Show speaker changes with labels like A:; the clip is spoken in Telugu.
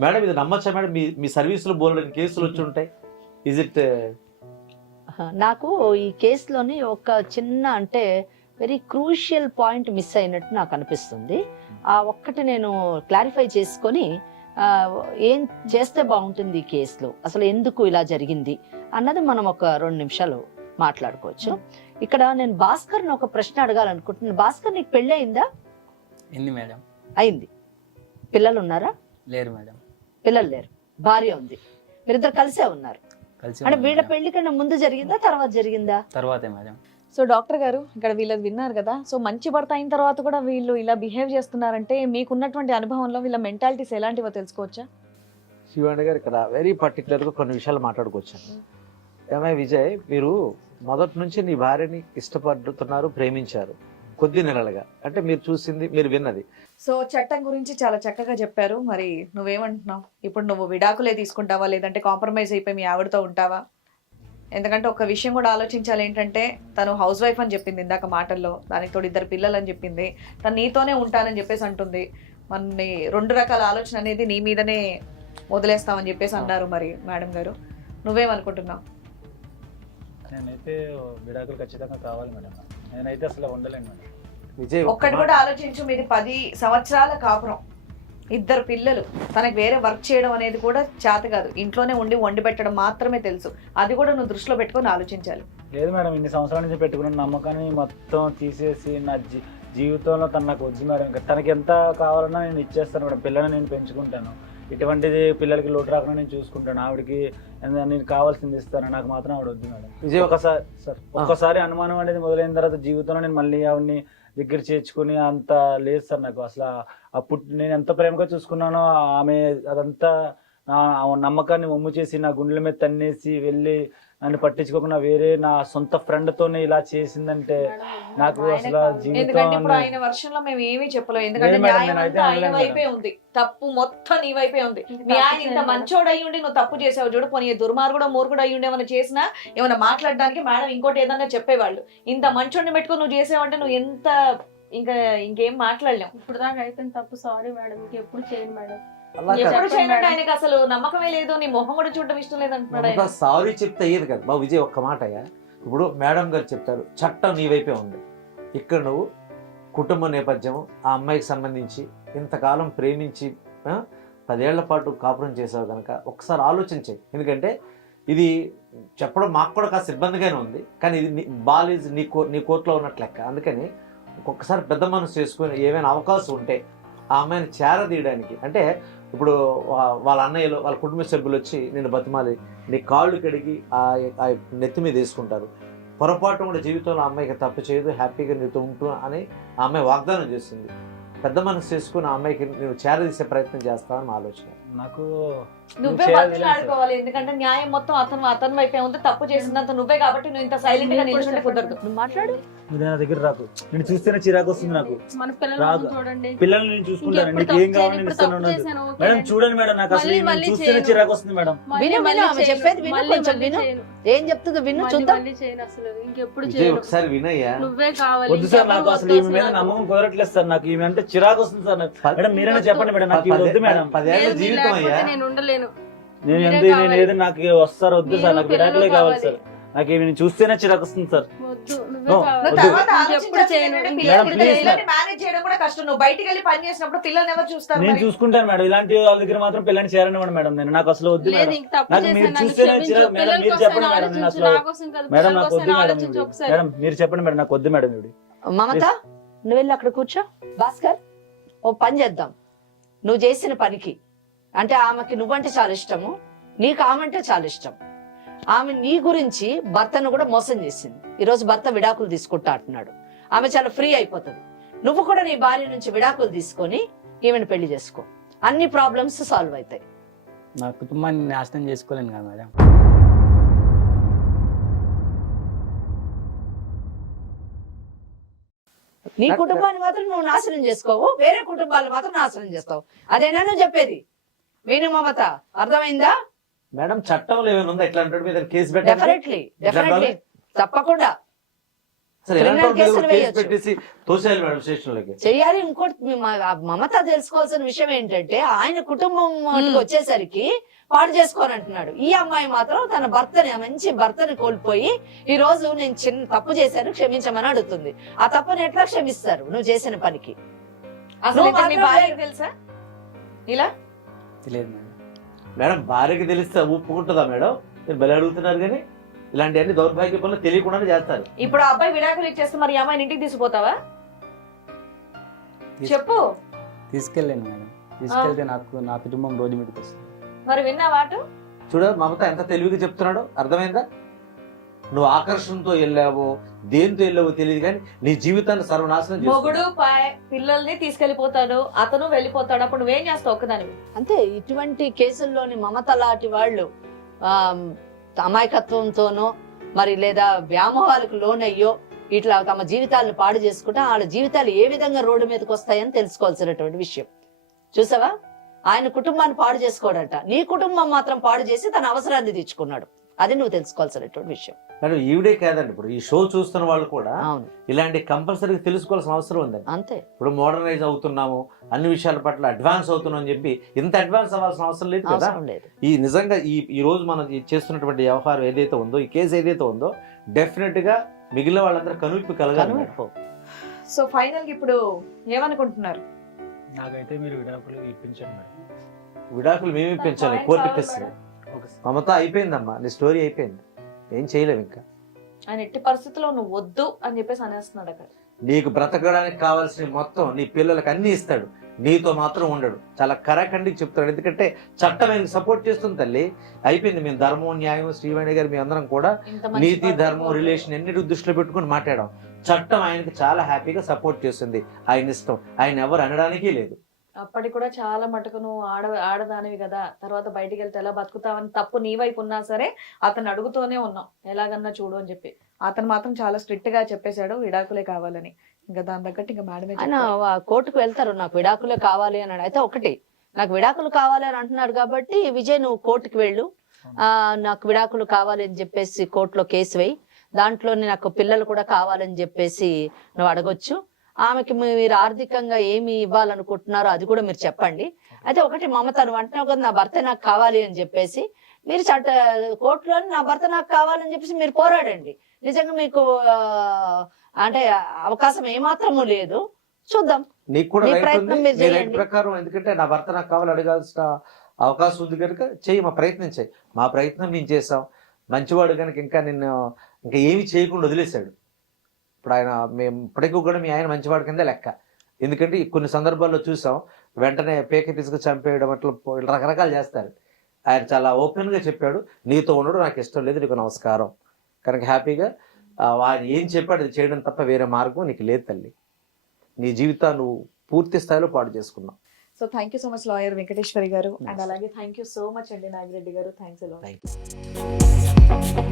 A: మేడం ఇది నమ్మచ్చా మేడం? మీ మీ సర్వీసులో బోలెడని కేసులు వచ్చి ఉంటాయి? ఇజ్ ఇట్
B: నాకు ఈ కేసులోని ఒక చిన్న అంటే వెరీ క్రూషియల్ పాయింట్ మిస్ అయినట్టు నాకు అనిపిస్తుంది. ఆ ఒక్కటి నేను క్లారిఫై చేసుకొని ఏం చేస్తే బాగుంటుంది ఈ కేసులో? అసలు ఎందుకు ఇలా జరిగింది? అన్నది మనం ఒక రెండు నిమిషాలు మాట్లాడుకోవచ్చు. ఇక్కడ నేను భాస్కర్ని ఒక ప్రశ్న అడగాలనుకుంటున్నాను భాస్కర్ నీకు పెళ్ళి అయిందా
C: మేడం.
B: అయింది. పిల్లలు ఉన్నారా
C: లేరు మేడం.
B: పిల్లలు లేరు. భార్య ఉంది. మీరిద్దరు కలిసే ఉన్నారు.
C: కలిసి
B: అంటే వీళ్ళ. పెళ్ళి కన్నా ముందు జరిగిందా తర్వాత జరిగిందా?
C: తర్వాతే మేడం.
D: సో డాక్టర్ గారు ఇక్కడ వీళ్ళది విన్నారు కదా. సో మంచి భర్త అయిన తర్వాత కూడా వీళ్ళు ఇలా బిహేవ్ చేస్తున్నారంటే మీకున్నటువంటి అనుభవంలో వీళ్ళ మెంటాలిటీస్ ఎలాంటివో తెలుసుకోవచ్చా?
A: శివాణి గారు ఇక్కడ వెరీ పర్టికులర్గా కొన్ని విషయాలు మాట్లాడుకోవచ్చాను ఏమై విజయ్ మీరు మొదటి నుంచి నీ భార్యని ఇష్టపడుతున్నారు ప్రేమించారు. కొద్ది నెలలుగా. అంటే మీరు చూసింది మీరు విన్నది.
D: సో చట్టం గురించి చాలా చక్కగా చెప్పారు. మరి నువ్వేమంటున్నావు? ఇప్పుడు నువ్వు విడాకులే తీసుకుంటావా? లేదంటే కాంప్రమైజ్ అయిపోయి మీ ఆవిడతో ఉంటావా? ఎందుకంటే ఒక విషయం కూడా ఆలోచించాలి ఏంటంటే తను హౌస్ వైఫ్ అని చెప్పింది ఇందాక మాటల్లో. దానికి తోడు ఇద్దరు పిల్లలు అని చెప్పింది. తను నీతోనే ఉంటానని చెప్పేసి అంటుంది. మన రెండు రకాల ఆలోచన అనేది నీ మీదనే వదిలేస్తామని చెప్పేసి అన్నారు మరి మేడం గారు. నువ్వేమనుకుంటున్నావు?
E: నేనైతే విడాకులు ఖచ్చితంగా కావాలి మేడం. నేనైతే అసలు ఉండలేను మేడం.
A: విజయ్ ఒక్క
D: ఒక్కటి కూడా ఆలోచించు మీది పది సంవత్సరాల కాపురం. ఇద్దరు పిల్లలు తనకి వేరే వర్క్ చేయడం అనేది కూడా చేత కాదు. ఇంట్లోనే ఉండి వండి పెట్టడం మాత్రమే తెలుసు. అది కూడా నువ్వు దృష్టిలో పెట్టుకొని ఆలోచించాలి.
E: లేదు మేడం ఇన్ని సంవత్సరాల నుంచి పెట్టుకున్న నమ్మకాన్ని మొత్తం తీసేసి నా జీ జీవితంలో తను నాకు వద్దు మేడం. ఇంకా తనకి ఎంత కావాలన్నా నేను ఇచ్చేస్తాను మేడం. పిల్లల్ని నేను పెంచుకుంటాను. ఇటువంటిది పిల్లలకి లోటు రాకుండా నేను చూసుకుంటాను. ఆవిడకి నేను కావాల్సింది ఇస్తాను నాకు మాత్రం ఆవిడ వద్దు మేడం.
A: విజయ్ ఒక
E: ఒకసారి సార్ ఒక్కసారి అనుమానం అనేది మొదలైన తర్వాత జీవితంలో నేను మళ్ళీ ఆవిడని దగ్గర చేర్చుకుని అంత లేదు సార్ నాకు. అసలు అప్పుడు నేను ఎంత ప్రేమగా చూసుకున్నానో ఆమె అదంతా నా నమ్మకాన్ని ఒమ్ము చేసి నా గుండెల మీద తన్నేసి వెళ్ళి నన్ను పట్టించుకోకుండా వేరే నా సొంత ఫ్రెండ్ తోనే ఇలా చేసిందంటే నాకు అసలు
D: ఎందుకంటే ఇప్పుడు
E: జీవితం
D: ఆయన వర్షంలో మేము ఏమీ చెప్పలేము ఎందుకంటే న్యాయం అంతా ఆయన వైపే ఉంది. తప్పు మొత్తం నీ వైపే ఉంది. మీ ఆయన ఇంత మంచోడు అయ్యి ఉండి నువ్వు తప్పు చేసావు చూడు. పోనీ దుర్మార్గుడు మూర్ఖుడు అయ్యి ఉండి ఏమైనా చేసినా ఏమైనా మాట్లాడడానికి మేడం ఇంకోటి ఏదన్నా చెప్పేవాళ్ళు. ఇంత మంచోడిని పెట్టుకొని నువ్వు చేసావంటే నువ్వు ఎంత ఇంకా ఇంకేం మాట్లాడలేం.
F: ఇప్పుడు దాకా అయిపోయింది తప్పు సారీ మేడం ఇంకెప్పుడు చేయను మేడం.
D: ఆయనకి అసలు నమ్మకమే లేదు నీ మొహం కూడా చూడడం ఇష్టం లేదు అంటున్నాడు ఆయన.
A: సారీ చెప్తే అయ్యేది కదా. బాబు విజయ్ ఒక్క మాట అయ్యా. ఇప్పుడు మేడం గారు చెప్తారు చట్టం నీ వైపే ఉంది. ఇక్కడ నువ్వు కుటుంబ నేపథ్యం ఆ అమ్మాయికి సంబంధించి ఇంతకాలం ప్రేమించి పదేళ్ళ పాటు కాపురం చేసావు కనుక ఒకసారి ఆలోచించే ఎందుకంటే ఇది చెప్పడం మాకు కూడా కాస్త ఇబ్బందిగానే ఉంది. కానీ ఇది నీ- బాల్ ఈజ్ నీ కో నీ కోర్టులో ఉన్నట్లు లెక్క. అందుకని ఒక్కొక్కసారి పెద్ద మనసు చేసుకుని ఏమైనా అవకాశం ఉంటే ఆ అమ్మాయిని చేరదీయడానికి. అంటే ఇప్పుడు వా- వాళ్ళ అన్నయ్యలు వాళ్ళ కుటుంబ సభ్యులు వచ్చి నేను బతిమాలి. నీ కాళ్ళు కడిగి ఆ ఆ నెత్తి మీద వేసుకుంటారు. పొరపాటు కూడా జీవితంలో ఆ అమ్మాయికి తప్పు చేయదు హ్యాపీగా నీతో ఉంటూ అని ఆ అమ్మాయి వాగ్దానం చేస్తుంది పెద్ద మనసు చేసుకుని ఆ అమ్మాయికి నేను చేరదీసే ప్రయత్నం చేస్తానని ఆలోచన.
E: నాకు
D: నువ్వే
E: చేయాలి
D: బతులు
E: సార్.
D: ఆడుకోవాలి ఎందుకంటే న్యాయం మొత్తం అతను అతని వైపే ఉంది తప్పు చేసినంత నువ్వే కాబట్టి నువ్వు ఇంత సైలెంట్గా నిల్చుంటే కుదరదు.
B: నువ్వు మాట్లాడు.
E: నువ్వు నా దగ్గర రాకు. నేను చూస్తేనే చిరాకు వస్తుంది నాకు.
F: మన పిల్లలు
E: రాదు.
F: చూడండి.
E: పిల్లల్ని నేను చూసుకుంటాను. నీకు ఏం నేను ఇస్తాను.
F: చేశాను, ఓకే
E: మేడం. చూడండి మేడం నాకు అసలు
F: మళ్ళీ
E: ఈమెను
F: మళ్ళీ
E: చూస్తేనే
F: చేయను.
E: చిరాకు వస్తుంది మేడం.
F: మళ్ళీ
B: విను,
F: మళ్ళీ
B: విను, ఆమె
F: చేయను.
B: చెప్పేది విను,
F: మళ్ళీ
B: కొంచెం
F: మళ్ళీ
B: విను.
F: చేయను.
B: ఏం చెప్తుందో విను
F: మళ్ళీ
B: చూద్దాం.
F: మళ్ళీ చేయను అసలు. ఇంకెప్పుడు
A: విజయ్
F: చేయను.
A: ఒకసారి వినయ్యా.
F: నువ్వే కావాలి
E: వద్దు సార్
F: ఇంకెవరు
E: నాకు అసలు
F: వద్దు
E: ఈమె మీద
F: అసలు
E: నమ్మకం కుదరట్లేదు సార్ నాకు. ఈమె అంటే చిరాకు వస్తుంది సార్ నాకు. మేడం మీరైనా చెప్పండి మేడం నాకు వద్దు మేడం.
F: పదేళ్ళ
A: జీవితం అయ్యా.
F: నేను ఉండలేను.
E: నేను. ఎంత నేను
F: కావాలి.
E: ఏదో నాకు వస్తారు వద్దు సార్. నాకు విడాకులే కావాలి. సార్. నాకు ఈమె చూస్తేనే చిరాకు వస్తుంది సార్.
F: వద్దు నువ్వే
E: No,
F: కావాలి.
D: నువ్వు
E: వద్దు.
D: తర్వాత
F: ఇంకెప్పుడు చేయను.
D: ఆలోచించాల్సింది ఏంటంటే
E: మేడం,
D: పిల్లల్ని
E: please,
D: పిల్లల్ని మేనేజ్ చేయడం కూడా కష్టం. నువ్వు బయటికి వెళ్ళి పని చేసినప్పుడు పిల్లల్ని ఎవరు చూస్తారు
E: నేను
D: మరి?
E: చూసుకుంటాను మేడం. ఇలాంటి వాళ్ళ దగ్గర మాత్రం పిల్లని చేరనివ్వండి మేడం. నేను నాకు అసలు వద్దు
F: లేదు
E: మేడం.
F: ఇంక తప్పు
E: నాకు
F: చేశాను.
E: మీరు
F: నన్ను
E: చూస్తేనే
F: క్షమించు.
E: చిరాకు. మేడం,
F: పిల్లల
E: మీరు
F: కోసం
E: చెప్పండి మేడం, నేను
F: ఆలోచించు,
E: అసలు-
F: నా కోసం కాదు,
E: మేడం
F: పిల్లల
E: నాకు
F: కోసం
E: వద్దు మేడం
F: ఆలోచించు
E: ఇవి.
F: ఒకసారి.
E: మేడం మీరు చెప్పండి మేడం నాకు వద్దు మేడం ఇవి
B: మమత నువ్వు వెళ్ళి అక్కడ కూర్చో. భాస్కర్ ఓ పని చేద్దాం. నువ్వు చేసిన పనికి. అంటే ఆమెకి నువ్వంటే చాలా ఇష్టము నీకు ఆమెంటే చాలా ఇష్టం. ఆమె నీ గురించి భర్తను కూడా మోసం చేసింది. ఈరోజు భర్త విడాకులు తీసుకుంటా అంటున్నాడు ఆమె చాలా ఫ్రీ అయిపోతుంది. నువ్వు కూడా నీ భార్య నుంచి విడాకులు తీసుకొని ఈమెను పెళ్ళి చేసుకో. అన్ని ప్రాబ్లమ్స్ సాల్వ్ అవుతాయి.
C: నా కుటుంబాన్ని నాశనం చేసుకోలేను కదా మేడం.
B: నీ కుటుంబాన్ని మాత్రం నువ్వు నాశనం చేసుకోవు వేరే కుటుంబాలు మాత్రం నాశనం చేస్తావు. అదేనా నువ్వు చెప్పేది? విను మమత అర్థమైందా?
A: మేడం చట్టంలో ఏమైనా ఉందా? ఎట్లా అంటాడు మీద కేసు పెట్టాలి
B: డెఫినెట్లీ డెఫినెట్లీ తప్పకుండా. చెయ్యాలి ఇంకోటి మమత తెలుసుకోవాల్సిన విషయం ఏంటంటే ఆయన కుటుంబం మటుకు వచ్చేసరికి పాడు చేసుకోని అంటున్నాడు ఈ అమ్మాయి మాత్రం తన భర్తని మంచి భర్తని కోల్పోయి ఈ రోజు నేను చిన్న తప్పు చేశాను క్షమించమని అడుగుతుంది. ఆ తప్పుని ఎట్లా క్షమిస్తారు? నువ్వు చేసిన పనికి.
D: అసలు తెలుసా? ఇలా?
C: తెలియదు మేడం.
A: మేడం భార్యకి తెలిస్తే ఒప్పుకుంటుందా మేడం? మీరు బలి అడుగుతున్నారు కానీ ఇలాంటివన్నీ దౌర్భాగ్య పనులు తెలియకుండానే చేస్తారు.
D: ఇప్పుడు ఆ అబ్బాయి విడాకులు ఇచ్చేస్తే మరి ఈ అమ్మాయిని ఇంటికి తీసుకుపోతావా?
C: తీస్-
D: చెప్పు.
C: తీసుకెళ్ళాను మేడం. తీసుకెళ్తే నాకు నా కుటుంబం రోడ్డు మీదకి వస్తుంది.
D: మరి విన్నావా అటు?
A: చూడ మమత ఎంత తెలివిగా చెప్తున్నాడో అర్థమైందా? నువ్వు ఆకర్షణతో వెళ్ళావో దేంతో వెళ్ళావో తెలియదు కానీ నీ జీవితాన్ని సర్వనాశనం
D: మొగుడు. పాయ్ పిల్లల్ని తీసుకెళ్ళిపోతాడు అతను వెళ్ళిపోతాడు అప్పుడు నువ్వేం చేస్తావు ఒక్కదానివి?
B: అంతే ఇటువంటి కేసుల్లోని మమత లాంటి వాళ్ళు ఆ, అమాయకత్వంతోనో మరి లేదా వ్యామోహాలకు లోనయ్యో ఇట్లా తమ జీవితాలను పాడు చేసుకుంటే వాళ్ళ జీవితాలు ఏ విధంగా రోడ్డు మీదకి వస్తాయని తెలుసుకోవాల్సినటువంటి విషయం. చూసావా? ఆయన కుటుంబాన్ని పాడు చేసుకోడట. నీ కుటుంబం మాత్రం పాడు చేసి తన అవసరాన్ని తీర్చుకున్నాడు. అది నువ్వు తెలుసుకోవాల్సినటువంటి విషయం.
A: మేడం ఈవిడే కాదండి ఇప్పుడు ఈ షో చూస్తున్న వాళ్ళు కూడా ఇలాంటి కంపల్సరీగా తెలుసుకోవాల్సిన అవసరం ఉందండి.
B: అంతే.
A: ఇప్పుడు మోడర్నైజ్ అవుతున్నాము అన్ని విషయాల పట్ల అడ్వాన్స్ అవుతున్నాం అని చెప్పి ఇంత అడ్వాన్స్ అవ్వాల్సిన అవసరం లేదు కదా? ఈ నిజంగా ఈ ఈ రోజు మనం చేస్తున్నటువంటి వ్యవహారం ఏదైతే ఉందో ఈ కేసు ఏదైతే ఉందో డెఫినెట్గా మిగిలిన వాళ్ళందరూ కనువిప్పు కలగాలి.
D: సో ఫైనల్గా ఇప్పుడు ఏమనుకుంటున్నారు?
E: నాకైతే మీరు విడాకులు ఇప్పించండి
A: విడాకులు మేమే పెంచాలి?
F: నాకు
A: కోర్టు
E: సార్.
A: మమత అయిపోయిందమ్మా నీ స్టోరీ అయిపోయింది. ఏం చేయలేము ఇంకా.
D: ఆయన ఎట్టి పరిస్థితుల్లో నువ్వు వద్దు అని చెప్పేసి అనేస్తున్నాడు అక్కడ.
A: నీకు బ్రతకడానికి కావాల్సిన మొత్తం నీ పిల్లలకి అన్ని ఇస్తాడు. నీతో మాత్రం ఉండడు. చాలా కరాఖండికి చెప్తాడు ఎందుకంటే చట్టం ఆయనకు సపోర్ట్ చేస్తుంది తల్లి. అయిపోయింది మేము ధర్మం న్యాయం శ్రీవాణి గారు మీ అందరం కూడా నీతి ధర్మం. రిలేషన్ ఎన్నిటి దృష్టిలో పెట్టుకుని మాట్లాడాం. చట్టం ఆయనకి చాలా హ్యాపీగా సపోర్ట్ చేస్తుంది. ఆయన ఇష్టం. ఆయన ఎవరు అనడానికి లేదు.
D: అప్పటికి కూడా చాలా మటుకు నువ్వు ఆడ ఆడదానివి కదా. తర్వాత బయటికి వెళ్తే ఎలా బతుకుతావని తప్పు నీ వైపు ఉన్నా సరే అతను అడుగుతూనే ఉన్నాం. ఎలాగన్నా చూడు అని చెప్పి. అతను మాత్రం చాలా స్ట్రిక్ట్గా చెప్పేశాడు విడాకులే కావాలని. ఇంకా దాని తగ్గట్టు ఇంకా మేడమే
B: కోర్టుకు వెళ్తారు నాకు విడాకులే కావాలి అని అయితే ఒకటి నాకు విడాకులు కావాలి అని అంటున్నాడు కాబట్టి విజయ్ నువ్వు కోర్టుకు వెళ్ళు. ఆ నాకు విడాకులు కావాలి అని చెప్పేసి కోర్టులో కేసు వేయి. దాంట్లో నాకు పిల్లలు కూడా కావాలని చెప్పేసి నువ్వు అడగొచ్చు. ఆమెకి మీరు ఆర్థికంగా ఏమి ఇవ్వాలనుకుంటున్నారో అది కూడా మీరు చెప్పండి. అయితే ఒకటి మమత నువ్వు అంటున్నావు కదా నా భర్త నాకు కావాలి అని చెప్పేసి మీరు చట్ట కోర్టులో నా భర్త నాకు కావాలని చెప్పేసి మీరు పోరాడండి. నిజంగా మీకు అంటే అవకాశం ఏమాత్రము లేదు. చూద్దాం.
A: నీకు కూడా
B: ప్రయత్నం మీరు చేయండి.
A: ప్రకారం ఎందుకంటే నా భర్త నాకు కావాలి అడగాల్సిన అవకాశం ఉంది కనుక చెయ్యి మా ప్రయత్నం చేయి మా ప్రయత్నం మేము చేసాం మంచివాడు కనుక ఇంకా నిన్ను ఇంకా ఏమి చేయకుండా వదిలేశాడు. ఇప్పుడు ఆయన మేము ఇప్పటికీ కూడా మీ ఆయన మంచివాడి కింద లెక్క. ఎందుకంటే కొన్ని సందర్భాల్లో చూసాం వెంటనే పేక పిసుకు చంపేయడం అట్లా రకరకాలు చేస్తారు. ఆయన చాలా ఓపెన్గా చెప్పాడు నీతో ఉండడం నాకు ఇష్టం లేదు నీకు నమస్కారం. కనుక హ్యాపీగా ఆయన ఏం చెప్పాడు అది చేయడం తప్ప వేరే మార్గం నీకు లేదు తల్లి. నీ జీవితాన్ని పూర్తి స్థాయిలో పాడు చేసుకున్నావు.
D: So thank you so much lawyer Venkateshwari గారు. అండ్. అలాగే థ్యాంక్ యూ సో మచ్ అండి నాగిరెడ్డి గారు. Thanks
A: thank you